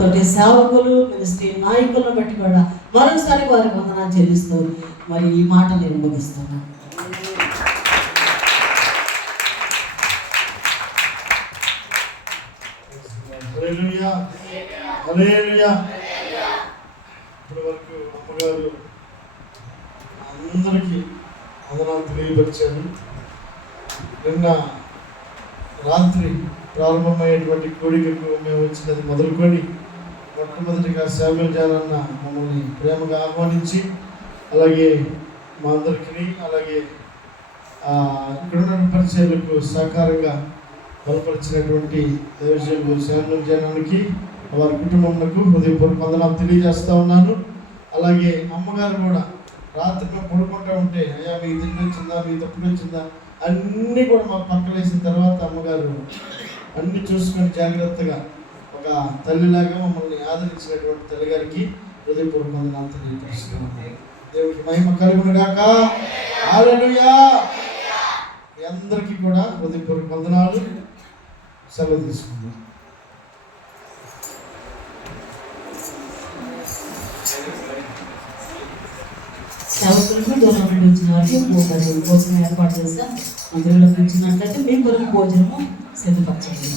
తోటి సేవకులు మినిస్ట్రీ నాయకులను బట్టి కూడా మరొకసారి వారికి వందనాలు చెల్లిస్తూ మరి ఈ మాట నేను ముగిస్తున్నాను. ఇప్పటి వరకు అమ్మగారు అందరికీ వందనాలు తెలియపరిచారు. నిన్న రాత్రి ప్రారంభమయ్యేటువంటి కోడికకు మేము వచ్చినది మొదలుకొని మొట్టమొదటిగా శామ్యూల్ జాన్ అన్న మమ్మల్ని ప్రేమగా ఆహ్వానించి, అలాగే మా అందరికీ, అలాగే ఇక్కడున్న పరిచయాలకు సహకారంగా బలపరిచినటువంటి దేవజనులు శామ్యూల్ జానానికి వారి కుటుంబంకు హృదయపూర్వక వందనాలు తెలియజేస్తూ ఉన్నాను. అలాగే అమ్మగారు కూడా రాత్రి మేము పడుకుంటూ ఉంటే, అయ్యా మీకు తిండి వచ్చిందా, మీకు తప్పుడు వచ్చిందా అన్నీ కూడా మాకు పక్కలేసిన తర్వాత అమ్మగారు అన్నీ చూసుకొని జాగ్రత్తగా ఒక తల్లిలాగా మమ్మల్ని ఆదరించినటువంటి తల్లిగారికి హృదయపూర్వక వందనాలు తెలియజేస్తున్నాను. దేవుడికి మహిమ కలుగును గాక. హల్లెలూయా. మీ అందరికీ కూడా హృదయపూర్వక వందనాలు. సెలవు తీసుకుందాం. సేవకులకు దూరం నుండి వచ్చిన వారికి భోజనం ఏర్పాటు చేస్తా. మందిరంలో వచ్చినట్లయితే మీ కొరకు భోజనము సిద్ధపరచండి.